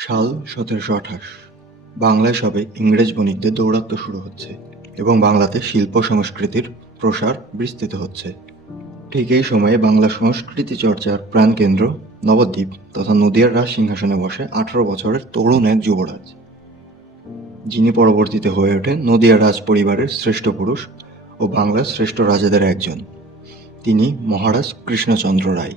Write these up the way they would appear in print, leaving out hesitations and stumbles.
সাল ১৭২৮। বাংলায় সবে ইংরেজ বণিকদের দৌরাত্ম্য শুরু হচ্ছে এবং বাংলাতে শিল্প সংস্কৃতির প্রসার বিস্তৃত হচ্ছে। ঠিক এই সময়ে বাংলা সংস্কৃতি চর্চার প্রাণকেন্দ্র নবদ্বীপ তথা নদিয়ার রাজ সিংহাসনে বসে ১৮ বছরের তরুণ এক যুবরাজ, যিনি পরবর্তীতে হয়ে ওঠেন নদিয়ার রাজ পরিবারের শ্রেষ্ঠ পুরুষ ও বাংলার শ্রেষ্ঠ রাজাদের একজন। তিনি মহারাজ কৃষ্ণচন্দ্র রায়।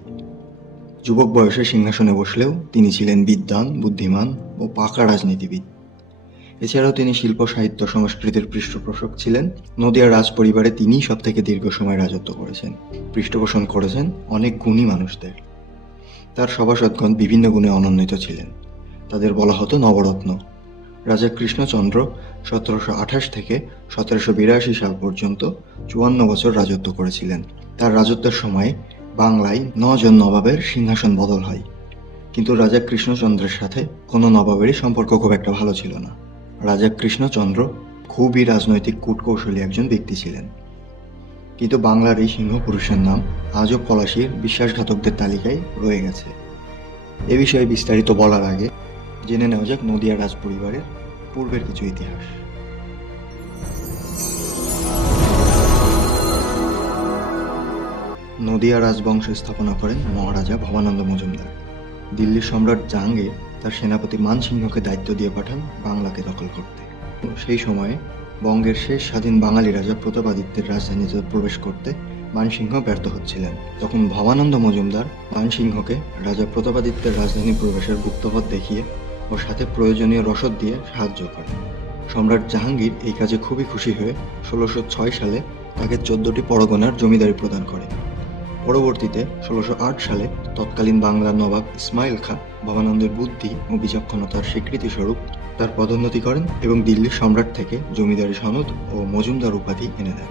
যুবক বয়সে সিংহাসনে বসলেও তিনি ছিলেন বিদ্বান, বুদ্ধিমান ও পাকা রাজনীতিবিদ। এছাড়াও তিনি শিল্প, সাহিত্য, সংস্কৃতির পৃষ্ঠপোষক ছিলেন। নদিয়ার রাজ পরিবারে তিনিই সবথেকে দীর্ঘ সময় রাজত্ব করেছেন, পৃষ্ঠপোষণ করেছেন অনেক গুণী মানুষদের। তার সভাসদগণ বিভিন্ন গুণে অনন্বিত ছিলেন, তাদের বলা হতো নবরত্ন। রাজা কৃষ্ণচন্দ্র ১৭২৮ থেকে ১৭৮২ সাল পর্যন্ত ৫৪ বছর রাজত্ব করেছিলেন। তার রাজত্বের সময়ে বাংলায় ৯ জন নবাবের সিংহাসন বদল হয়, কিন্তু রাজা কৃষ্ণচন্দ্রের সাথে কোনো নবাবেরই সম্পর্ক খুব একটা ভালো ছিল না। রাজা কৃষ্ণচন্দ্র খুবই রাজনৈতিক কূটকৌশলী একজন ব্যক্তি ছিলেন, কিন্তু বাংলার এই সিংহ পুরুষের নাম আজও পলাশীর বিশ্বাসঘাতকদের তালিকায় রয়ে গেছে। এ বিষয়ে বিস্তারিত বলার আগে জেনে নেওয়া যাক নদিয়া রাজ পরিবারের পূর্বের কিছু ইতিহাস। নদিয়া রাজবংশ স্থাপনা করেন মহারাজা ভবানন্দ মজুমদার। দিল্লির সম্রাট জাহাঙ্গীর তার সেনাপতি মানসিংহকে দায়িত্ব দিয়ে পাঠান বাংলাকে দখল করতে। সেই সময়ে বঙ্গের শেষ স্বাধীন বাঙালি রাজা প্রতাপাদিত্যের রাজধানীতে প্রবেশ করতে মানসিংহ ব্যর্থ হচ্ছিলেন। তখন ভবানন্দ মজুমদার মানসিংহকে রাজা প্রতাপাদিত্যের রাজধানী প্রবেশের গুপ্তপথ দেখিয়ে ও সাথে প্রয়োজনীয় রসদ দিয়ে সাহায্য করেন। সম্রাট জাহাঙ্গীর এই কাজে খুবই খুশি হয়ে ১৬০৬ সালে তাকে ১৪টি পরগনার জমিদারি প্রদান করেন। পরবর্তীতে ১৬০৮ সালে তৎকালীন বাংলার নবাব ইসমাইল খাঁ ভবানন্দের বুদ্ধি ও বিচক্ষণতার স্বীকৃতিস্বরূপ তার পদোন্নতি করেন এবং দিল্লির সম্রাট থেকে জমিদারি সনদ ও মজুমদার উপাধি এনে দেন।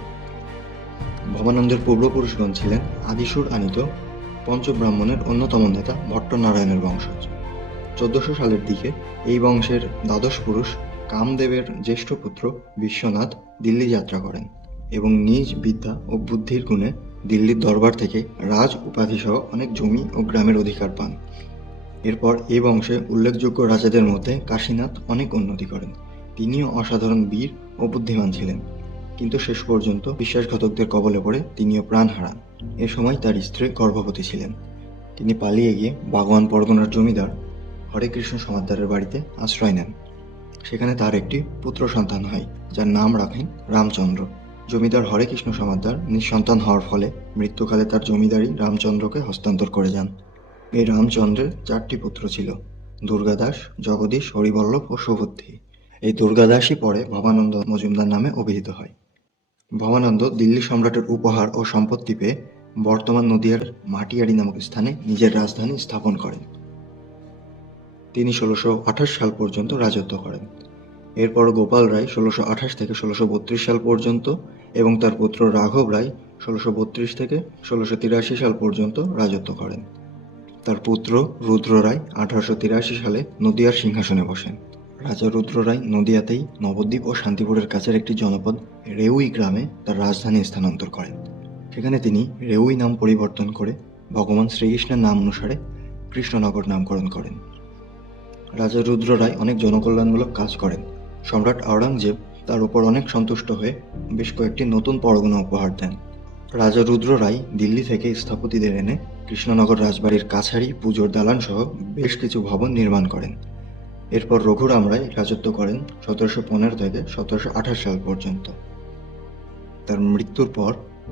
ভবানন্দের পূর্বপুরুষগণ ছিলেন আদিসুর আনীত পঞ্চব্রাহ্মণের অন্যতম নেতা ভট্টনারায়ণের বংশজ। ১৪০০ সালের দিকে এই বংশের দ্বাদশ পুরুষ কামদেবের জ্যেষ্ঠ পুত্র বিশ্বনাথ দিল্লি যাত্রা করেন এবং নিজ বিদ্যা ও বুদ্ধির গুণে দিল্লির দরবার থেকে রাজ উপাধিসহ অনেক জমি ও গ্রামের অধিকার পান। এরপর এই বংশে উল্লেখযোগ্য রাজাদের মধ্যে কাশীনাথ অনেক উন্নতি করেন। তিনিও অসাধারণ বীর ও বুদ্ধিমান ছিলেন, কিন্তু শেষ পর্যন্ত বিশ্বাসঘাতকদের কবলে পড়ে তিনিও প্রাণ হারান। এ সময় তার স্ত্রী গর্ভবতী ছিলেন। তিনি পালিয়ে গিয়ে বাগওয়ান পরগনার জমিদার হরেকৃষ্ণ সমাদ্দারের বাড়িতে আশ্রয় নেন। সেখানে তার একটি পুত্র সন্তান হয়, যার নাম রাখেন রামচন্দ্র। জমিদার হরেকৃষ্ণ সমাদ্দার নিঃসন্তান হওয়ার ফলে মৃত্যুকালে তার জমিদারি রামচন্দ্রকে হস্তান্তর করে যান। এই রামচন্দ্রের 4টি পুত্র ছিল: দুর্গাদাস, জগদীশ, হরিবল্লভ ও সুবুদ্ধি। এই দুর্গাদাসই পরে ভবানন্দ মজুমদার নামে অভিহিত হয়। ভবানন্দ দিল্লি সম্রাটের উপহার ও সম্পত্তি পেয়ে বর্তমান নদিয়ার মাটিয়ারি নামক স্থানে নিজের রাজধানী স্থাপন করেন। তিনি ১৬২৮ সাল পর্যন্ত রাজত্ব করেন। এরপর গোপাল রায় ১৬২৮ থেকে ১৬৩২ সাল পর্যন্ত এবং তার পুত্র রাঘব রায় ১৬৩২ থেকে ১৬৮৩ সাল পর্যন্ত রাজত্ব করেন। তার পুত্র রুদ্র রায় ১৮৮৩ সালে নদিয়ার সিংহাসনে বসেন। রাজা রুদ্র রায় নদিয়াতেই নবদ্বীপ ও শান্তিপুরের কাছের একটি জনপদ রেউই গ্রামে তার রাজধানী স্থানান্তর করেন। সেখানে তিনি রেউই নাম পরিবর্তন করে ভগবান শ্রীকৃষ্ণের নাম অনুসারে কৃষ্ণনগর নামকরণ করেন। রাজা রুদ্র রায় অনেক জনকল্যাণমূলক কাজ করেন। সম্রাট আওরঙ্গজেব তার উপর অনেক সন্তুষ্ট হয়ে বেশ কয়েকটি নতুন পরগনা উপহার দেন। রাজা রুদ্র রায় দিল্লি থেকে স্থপতিদের এনে কৃষ্ণনগর রাজবাড়ির কাছারি, পুজোর দালান সহ বেশ কিছু ভবন নির্মাণ করেন। এরপর রঘুরাম রায় রাজত্ব করেন ১৭১৫ থেকে ১৭২৮ সাল পর্যন্ত। তার মৃত্যুর পর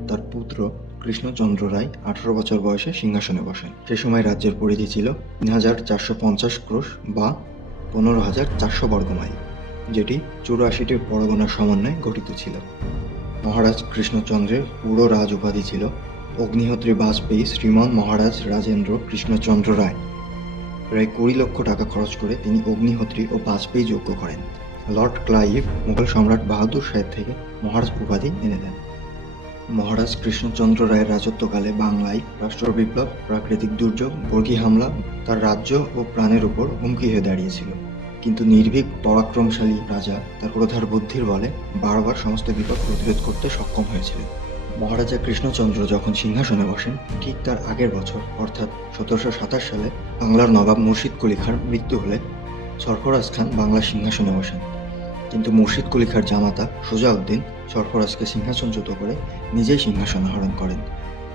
তার পুত্র কৃষ্ণচন্দ্র রায় ১৮ বছর বয়সে সিংহাসনে বসেন। সে সময় রাজ্যের পরিধি ছিল ৩,৪৫০ ক্রোশ বা ১৫,৪০০ বর্গমাইল, যেটি ৮৪টি পরগনার সমন্বয়ে গঠিত ছিল। মহারাজ কৃষ্ণচন্দ্রের পুরো রাজ উপাধি ছিল অগ্নিহোত্রী বাজপেয়ী শ্রীমান মহারাজ রাজেন্দ্র কৃষ্ণচন্দ্র রায়। প্রায় ২০ লক্ষ টাকা খরচ করে তিনি অগ্নিহোত্রী ও বাজপেয়ী যজ্ঞ করেন। লর্ড ক্লাইভ মুঘল সম্রাট বাহাদুর শাহের থেকে মহারাজ উপাধি এনে দেন। মহারাজ কৃষ্ণচন্দ্র রায়ের রাজত্বকালে বাংলায় রাষ্ট্রবিপ্লব, প্রাকৃতিক দুর্যোগ, বর্গী হামলা তার রাজ্য ও প্রাণের উপর হুমকি হয়ে দাঁড়িয়েছিল, কিন্তু নির্ভীক পরাক্রমশালী রাজা তার প্রধার বুদ্ধির বলে বারবার সমস্ত বিপদ প্রতিরোধ করতে সক্ষম হয়েছিলেন। মহারাজা কৃষ্ণচন্দ্র যখন সিংহাসনে বসেন, ঠিক তার আগের বছর অর্থাৎ ১৭২৭ সালে বাংলার নবাব মুর্শিদ কুলি খাঁর মৃত্যু হলে সরফরাজ খান বাংলা সিংহাসনে বসেন, কিন্তু মুর্শিদ কুলি খাঁর জামাতা সুজাউদ্দিন সরফরাজকে সিংহাসনচ্যুত করে নিজেই সিংহাসন আরোহণ করেন।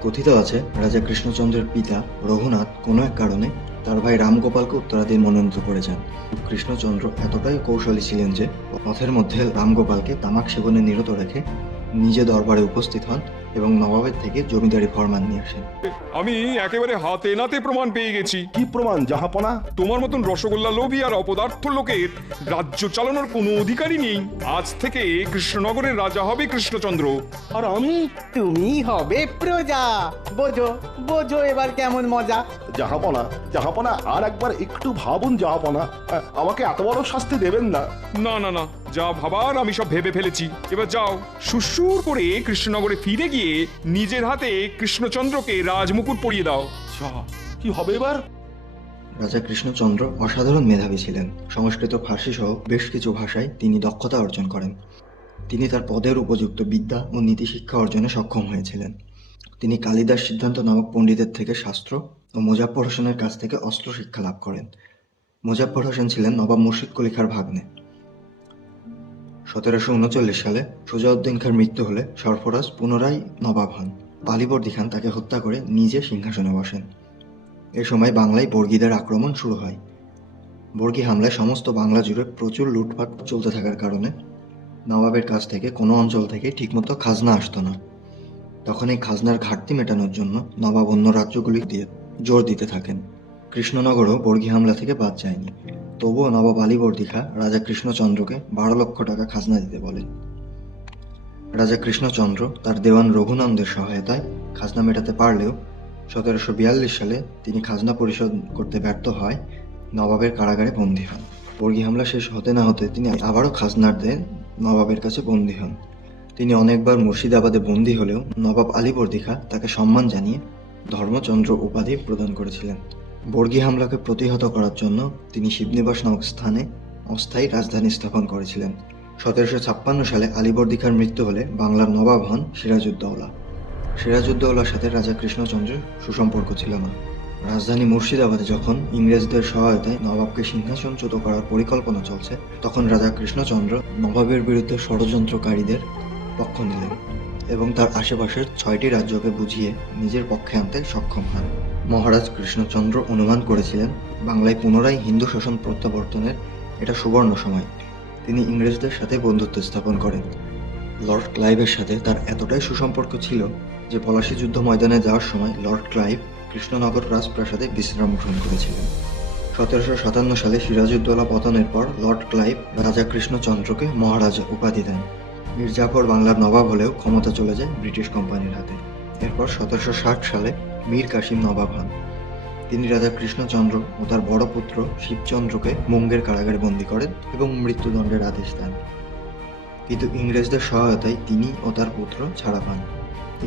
কথিত আছে রাজা কৃষ্ণচন্দ্রের পিতা রঘুনাথ কোনো এক কারণে তার ভাই রামগোপালকে উত্তরাধীন মনোনীত করে যান। কৃষ্ণচন্দ্র এতটাই কৌশলী ছিলেন যে পথের মধ্যে রামগোপালকে তামাক সেবনে নিরত রেখে নিজে দরবারে উপস্থিত হন এবং নবাবের থেকে জমিদারি ফরমান নিয়ে আসেন। আমি একেবারে হাতে নাতে প্রমাণ পেয়ে গেছি। কি প্রমাণ জাহাপনা? তোমার মতন রসগোল্লা লোভী আর অপদার্থ লোকের রাজ্য চালানোর কোনো অধিকারই নেই। আজ থেকে কৃষ্ণনগরের রাজা হবে কৃষ্ণচন্দ্র। আর আমি? তুমি হবে প্রজা। বোঝো বোঝো এবার কেমন মজা। জাহাপনা, জাহাপনা আর একবার একটু ভাবুন জাহাপনা, আমাকে এত বড় শাস্তি দেবেন না। না না না, যা ভাবার আমি সব ভেবে ফেলেছি। এবার যাও, সুসুর করে কৃষ্ণনগরে ফিরে গিয়ে নিজের হাতে কৃষ্ণচন্দ্রকে রাজমুকুট পরিয়ে দাও। কি হবে এবার? রাজা কৃষ্ণচন্দ্র অসাধারণ মেধাবী ছিলেন। সংস্কৃত, ফার্সি সহ বেশ কিছু ভাষায় তিনি দক্ষতা অর্জন করেন। তিনি তার পদের উপযুক্ত বিদ্যা ও নীতি শিক্ষা অর্জনে সক্ষম হয়েছিলেন। তিনি কালিদাস সিদ্ধান্ত নামক পণ্ডিতের থেকে শাস্ত্র ও মোজাফফর হোসেনের কাছ থেকে অস্ত্র শিক্ষা লাভ করেন। মোজাফফর হোসেন ছিলেন নবাব মুর্শিদ কুলি খাঁর ভাগ্নে। 1739 সালে সুজাউদ্দিন খাঁর মৃত্যু হলে সরফরাজ পুনরায় নবাব হন। আলীবর্দী খান তাকে হত্যা করে নিজে সিংহাসনে বসেন। এ সময় বাংলায় বর্গীদের আক্রমণ শুরু হয়। বর্গী হামলায় সমস্ত বাংলা জুড়ে প্রচুর লুটপাট চলতে থাকার কারণে নবাবের কাছ থেকে কোনো অঞ্চল থেকে ঠিকমতো খাজনা আসতো না। তখন এই খাজনার ঘাটতি মেটানোর জন্য নবাব অন্য রাজ্যগুলি দিয়ে জোর দিতে থাকেন। কৃষ্ণনগরও বর্গী হামলা থেকে বাদ যায়নি। তবুও নবাব আলীবর্দী খাঁ রাজা কৃষ্ণচন্দ্রকে 12 লক্ষ টাকা খাজনা দিতে বলেন। রাজা কৃষ্ণচন্দ্র তার দেওয়ান রঘুনন্দের সহায়তায় খাজনা মেটাতে পারলেও 1742 সালে তিনি খাজনা পরিশোধ করতে ব্যর্থ হয় নবাবের কারাগারে বন্দী হন। বর্গী হামলা শেষ হতে না হতে তিনি আবারও খাজনার দেন নবাবের কাছে বন্দী হন। তিনি অনেকবার মুর্শিদাবাদে বন্দী হলেও নবাব আলীবর্দী খাঁ তাকে সম্মান জানিয়ে ধর্মচন্দ্র উপাধি প্রদান করেছিলেন। বর্গী হামলাকে প্রতিহত করার জন্য তিনি শিবনিবাস নামক স্থানে অস্থায়ী রাজধানী স্থাপন করেছিলেন। 1756 সালে আলীবর্দী খাঁর মৃত্যু হলে বাংলার নবাব হন সিরাজউদ্দৌলা। সিরাজউদ্দৌলার সাথে রাজা কৃষ্ণচন্দ্রের সুসম্পর্ক ছিল না। রাজধানী মুর্শিদাবাদে যখন ইংরেজদের সহায়তায় নবাবকে সিংহাসনচ্যুত করার পরিকল্পনা চলছে, তখন রাজা কৃষ্ণচন্দ্র নবাবের বিরুদ্ধে ষড়যন্ত্রকারীদের পক্ষ নিলেন এবং তার আশেপাশের 6টি রাজ্যকে বুঝিয়ে নিজের পক্ষে আনতে সক্ষম হন। মহারাজ কৃষ্ণচন্দ্র অনুমান করেছিলেন বাংলায় পুনরায় হিন্দু শাসন প্রত্যাবর্তনের এটা সুবর্ণ সময়। তিনি ইংরেজদের সাথে বন্ধুত্ব স্থাপন করেন। লর্ড ক্লাইভের সাথে তার এতটাই সুসম্পর্ক ছিল যে পলাশী যুদ্ধ ময়দানে যাওয়ার সময় লর্ড ক্লাইভ কৃষ্ণনগর রাজপ্রাসাদে বিশ্রাম গ্রহণ করেছিলেন। 1757 সালে সিরাজউদ্দৌলা পতনের পর লর্ড ক্লাইভ রাজা কৃষ্ণচন্দ্রকে মহারাজা উপাধি দেন। মীর জাফর বাংলার নবাব হলেও ক্ষমতা চলে যায় ব্রিটিশ কোম্পানির হাতে। এরপর 1760 সালে মীর কাসিম নবাব হন। তিনি রাজা কৃষ্ণচন্দ্র ও তার বড় পুত্র শিবচন্দ্রকে মুঙ্গের কারাগারে বন্দী করেন এবং মৃত্যুদণ্ডের আদেশ দেন। কিন্তু ইংরেজদের সহায়তায় তিনি ও তার পুত্র ছাড়া পান।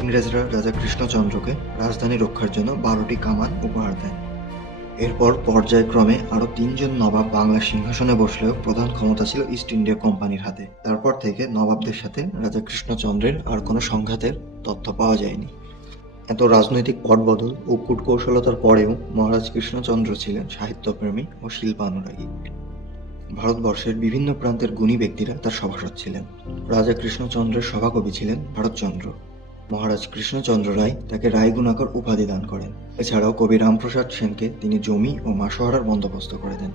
ইংরেজরা রাজা কৃষ্ণচন্দ্রকে রাজধানী রক্ষার জন্য 12টি কামান উপহার দেন। এরপর পর্যায়ক্রমে আরও 3 জন নবাব বাংলার সিংহাসনে বসলেও প্রধান ক্ষমতা ছিল ইস্ট ইন্ডিয়া কোম্পানির হাতে। তারপর থেকে নবাবদের সাথে রাজা কৃষ্ণচন্দ্রের আর কোনো সংঘাতের তথ্য পাওয়া যায়নি। এত রাজনৈতিক পটবদল ও কূটকৌশলতার পরেও মহারাজ কৃষ্ণচন্দ্র ছিলেন সাহিত্যপ্রেমী ও শিল্পানুরাগী। ভারতবর্ষের বিভিন্ন প্রান্তের গুণী ব্যক্তিরা তার সভাসদ ছিলেন। রাজা কৃষ্ণচন্দ্রের সভাকবি ছিলেন ভারতচন্দ্র। মহারাজ কৃষ্ণচন্দ্র রায় তাকে রায়গুণাকর উপাধি দান করেন। এছাড়াও কবি রামপ্রসাদ সেনকে তিনি জমি ও মাসোহারার বন্দোবস্ত করে দেন।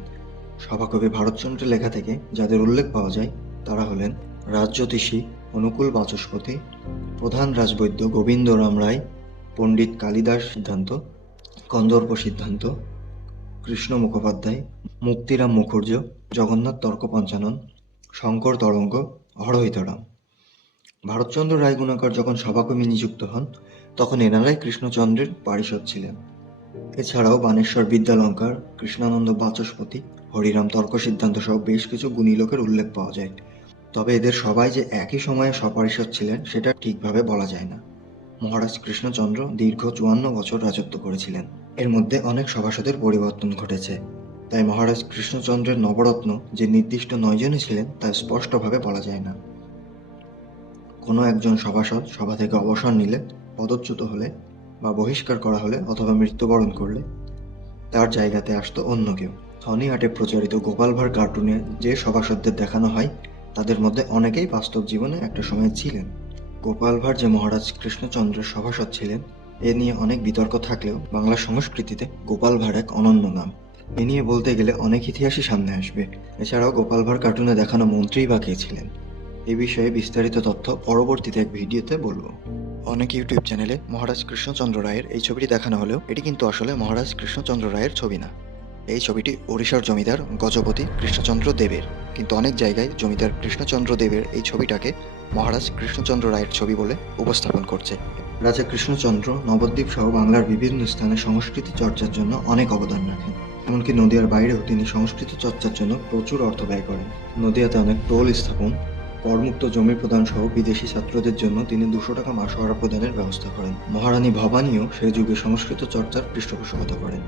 সভাকবি ভারতচন্দ্রের লেখা থেকে যাদের উল্লেখ পাওয়া যায় তারা হলেন রাজজ্যোতিষী অনুকূল বাচস্পতি, প্রধান রাজবৈদ্য গোবিন্দরাম রায়, পণ্ডিত কালিদাস সিদ্ধান্ত, কন্দর্প সিদ্ধান্ত, কৃষ্ণ মুখোপাধ্যায়, মুক্তিরাম মুখুর্জ, জগন্নাথ তর্ক পঞ্চানন, শঙ্কর তরঙ্গ, হরহিতরাম। ভারতচন্দ্র রায়গুণাকর যখন সভাকবি নিযুক্ত হন তখন এনারাই কৃষ্ণচন্দ্রের পারিষদ ছিলেন। এছাড়াও বানেশ্বর বিদ্যালঙ্কার, কৃষ্ণানন্দ বাচস্পতি, হরিরাম তর্ক সিদ্ধান্ত সহ বেশ কিছু গুণী লোকের উল্লেখ পাওয়া যায়। তবে এদের সবাই যে একই সময়ে সপারিষদ ছিলেন সেটা ঠিকভাবে বলা যায় না। মহারাজ কৃষ্ণচন্দ্র দীর্ঘ 54 বছর রাজত্ব করেছিলেন। এর মধ্যে অনেক সভাসদের পরিবর্তন ঘটেছে। তাই মহারাজ কৃষ্ণচন্দ্রের নবরত্ন যে নির্দিষ্ট 9 জনই ছিলেন তা স্পষ্টভাবে বলা যায় না। কোনো একজন সভাসদ সভা থেকে অবসর নিলে, পদচ্যুত হলে বা বহিষ্কার করা হলে অথবা মৃত্যুবরণ করলে তার জায়গাতে আসতো অন্য কেউ। সনি আটে প্রচারিত গোপাল ভাঁড় কার্টুনে যে সভাসদদের দেখানো হয় তাদের মধ্যে অনেকেই বাস্তব জীবনে একটা সময় ছিলেন। গোপাল ভাঁড় যে মহারাজ কৃষ্ণচন্দ্রের সভাসদ ছিলেন এ নিয়ে অনেক বিতর্ক থাকলেও বাংলা সংস্কৃতিতে গোপাল ভাঁড় এক অনন্য নাম। এ নিয়ে বলতে গেলে অনেক ইতিহাসই সামনে আসবে। এছাড়াও গোপাল ভাঁড় কার্টুনে দেখানো মন্ত্রীই বা কে ছিলেন এই বিষয়ে বিস্তারিত তথ্য পরবর্তীতে এক ভিডিওতে বলবো। অনেক ইউটিউব চ্যানেলে মহারাজ কৃষ্ণচন্দ্র রায়ের এই ছবিটি দেখানো হলেও এটি কিন্তু আসলে মহারাজ কৃষ্ণচন্দ্র রায়ের ছবি না। এই ছবিটি ওড়িশার জমিদার গজপতি কৃষ্ণচন্দ্র দেবের, কিন্তু অনেক জায়গায় জমিদার কৃষ্ণচন্দ্র দেবের এই ছবিটাকে মহারাজ কৃষ্ণচন্দ্র রায়ের ছবি বলে উপস্থাপন করছে। রাজা কৃষ্ণচন্দ্র নবদ্বীপ সহ বাংলার বিভিন্ন স্থানে সংস্কৃতি চর্চার জন্য অনেক অবদান রাখেন। এমনকি নদিয়ার বাইরেও তিনি সংস্কৃতি চর্চার জন্য প্রচুর অর্থ ব্যয় করেন। নদিয়াতে অনেক টোল স্থাপন, করমুক্ত জমি প্রদান সহ বিদেশি ছাত্রদের জন্য তিনি 200 টাকা মাসোহারা প্রদানের ব্যবস্থা করেন। মহারানী ভবানীও সে যুগে সংস্কৃত চর্চার পৃষ্ঠপোষকতা করেন।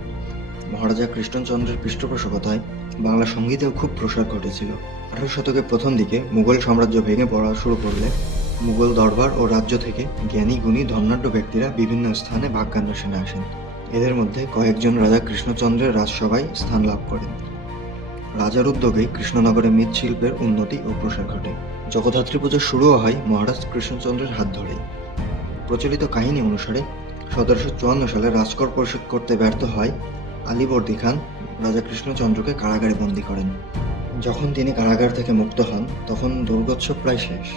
মহারাজা কৃষ্ণচন্দ্রের পৃষ্ঠপোষকতায় বাংলা সঙ্গীতেও খুব প্রসার ঘটেছিল। 18 শতকের প্রথম দিকে মুঘল সাম্রাজ্য ভেঙে পড়া শুরু করলে মুঘল দরবার ও রাজ্য থেকে জ্ঞানী গুণী ধনাঢ্য ব্যক্তিরা বিভিন্ন স্থানে ভাগ্যান্বেষণে আসেন। এদের মধ্যে কয়েকজন রাজা কৃষ্ণচন্দ্রের রাজসভায় স্থান লাভ করেন। রাজার উদ্যোগেই কৃষ্ণনগরে মৃৎশিল্পের উন্নতি ও প্রসার ঘটে। জগদ্ধাত্রী পুজো শুরুও হয় মহারাজ কৃষ্ণচন্দ্রের হাত ধরেই। প্রচলিত কাহিনী অনুসারে 1754 সালে রাজকর পরিশোধ করতে ব্যর্থ হয় আলীবর্দী খান রাজা কৃষ্ণচন্দ্রকে কারাগারে বন্দী করেন। যখন তিনি কারাগার থেকে মুক্ত হন তখন দুর্গোৎসব প্রায় শেষ।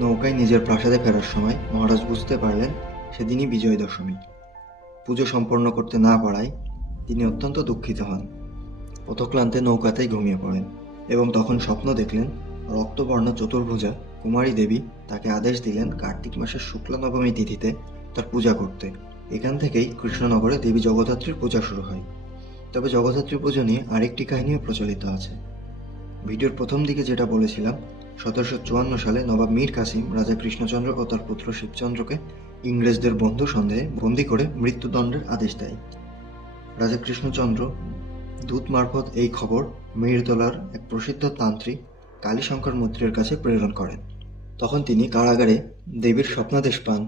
নৌকায় নিজের প্রাসাদে ফেরার সময় মহারাজ বুঝতে পারলেন সেদিনই বিজয় দশমী। পুজো সম্পন্ন করতে না পারায় তিনি অত্যন্ত দুঃখিত হন। পথক্লান্তে নৌকাতেই ঘুমিয়ে পড়েন এবং তখন স্বপ্ন দেখলেন রক্তবর্ণ চতুর্ভুজা কুমারী দেবী তাকে আদেশ দিলেন কার্তিক মাসের শুক্লা নবমী তিথিতে তার পূজা করতে। এখান থেকেই কৃষ্ণনগরে দেবী জগদ্ধাত্রীর পূজা শুরু হয়। তবে জগদ্ধাত্রী পুজো নিয়ে আরেকটি কাহিনীও প্রচলিত আছে। ভিডিওর প্রথম দিকে যেটা বলেছিলাম, 1754 সালে নবাব মীর কাসিম রাজা কৃষ্ণচন্দ্র ও তার পুত্র শিবচন্দ্রকে ইংরেজদের বন্ধু সন্দেহে বন্দী করে মৃত্যুদণ্ডের আদেশ দেয়। রাজা কৃষ্ণচন্দ্র দূত মারফত এই খবর মীরতলার এক প্রসিদ্ধ তান্ত্রিক কালীশঙ্কর মৈত্রের কাছে প্রেরণ করেন। তখন তিনি কারাগারে দেবীর স্বপ্নাদেশ পান,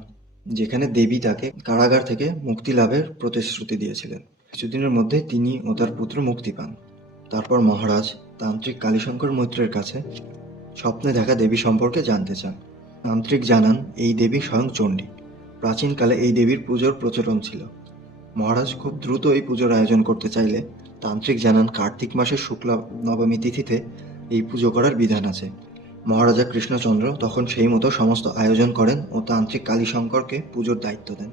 যেখানে দেবী তাকে কারাগার থেকে মুক্তি লাভের প্রতিশ্রুতি দিয়েছিলেন। কিছুদিনের মধ্যে তিনি ও তার পুত্র মুক্তি পান। তারপর মহারাজ তান্ত্রিক কালীশঙ্কর মৈত্রের কাছে স্বপ্নে দেখা দেবী সম্পর্কে জানতে চান। তান্ত্রিক জানান এই দেবী স্বয়ং চণ্ডী। প্রাচীনকালে এই দেবীর পুজোর প্রচলন ছিল। মহারাজ খুব দ্রুত এই পুজোর আয়োজন করতে চাইলে তান্ত্রিক জানান কার্তিক মাসের শুক্লা নবমী তিথিতে এই পুজো করার বিধান আছে। মহারাজা কৃষ্ণচন্দ্র তখন সেই মতো সমস্ত আয়োজন করেন ও তান্ত্রিক কালীশঙ্করকে পুজোর দায়িত্ব দেন।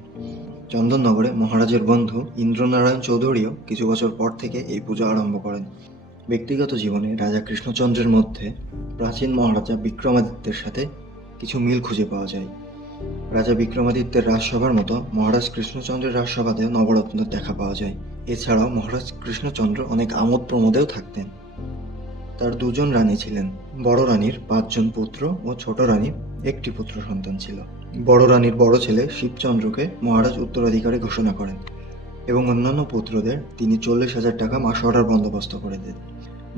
চন্দননগরে মহারাজের বন্ধু ইন্দ্রনারায়ণ চৌধুরীও কিছু বছর পর থেকে এই পুজো আরম্ভ করেন। ব্যক্তিগত জীবনে রাজা কৃষ্ণচন্দ্রের মধ্যে প্রাচীন মহারাজা বিক্রমাদিত্যের সাথে কিছু মিল খুঁজে পাওয়া যায়। রাজা বিক্রমাদিত্যের রাজসভার মতো মহারাজ কৃষ্ণচন্দ্রের রাজসভাতেও নবরত্নের দেখা পাওয়া যায়। এছাড়াও মহারাজ কৃষ্ণচন্দ্র অনেক আমোদ প্রমোদেও থাকতেন। তার 2 জন রানী ছিলেন। বড় রানীর 5 জন পুত্র ও ছোট রানীর 1টি পুত্র সন্তান ছিল। বড় রানীর বড় ছেলে শিবচন্দ্রকে মহারাজ উত্তরাধিকারী ঘোষণা করেন এবং অন্যান্য পুত্রদের তিনি 40,000 টাকা মাসোহারার বন্দোবস্ত করে দেন।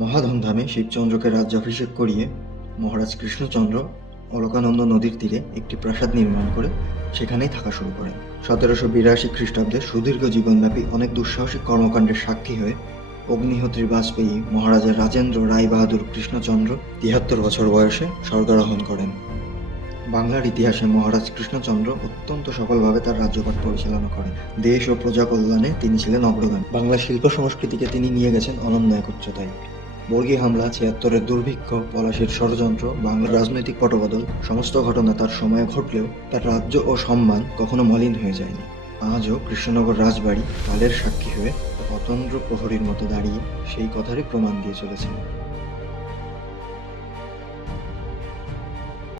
মহাধুমধামে শিবচন্দ্রকে রাজ্যাভিষেক করিয়ে মহারাজ কৃষ্ণচন্দ্র অলকানন্দ নদীর তীরে একটি প্রাসাদ নির্মাণ করে সেখানেই থাকা শুরু করেন। 1782 খ্রিস্টাব্দে সুদীর্ঘ জীবনব্যাপী অনেক দুঃসাহসিক কর্মকাণ্ডের সাক্ষী হয়ে অগ্নিহোত্রী বাজপেয়ী মহারাজা রাজেন্দ্র রায় বাহাদুর কৃষ্ণচন্দ্র 73 বছর বয়সে স্বর্গারোহণ করেন। বাংলার ইতিহাসে মহারাজ কৃষ্ণচন্দ্র অত্যন্ত সফলভাবে তার রাজ্যভার পরিচালনা করেন। দেশ ও প্রজা কল্যাণে তিনি ছিলেন অগ্রগামী। বাংলা শিল্প সংস্কৃতিকে তিনি নিয়ে গেছেন অনন্য এক উচ্চতায়। বর্গী হামলা, 76-এর দুর্ভিক্ষ, পলাশীর ষড়যন্ত্র, বাংলার রাজনৈতিক পটবদল সমস্ত ঘটনা তার সময়ে ঘটলেও তার রাজ্য ও সম্মান কখনো মলিন হয়ে যায়নি। আজও কৃষ্ণনগর রাজবাড়ি কালের সাক্ষী হয়ে অতন্দ্র প্রহরীর মতো দাঁড়িয়ে সেই কথারই প্রমাণ দিয়ে চলেছে।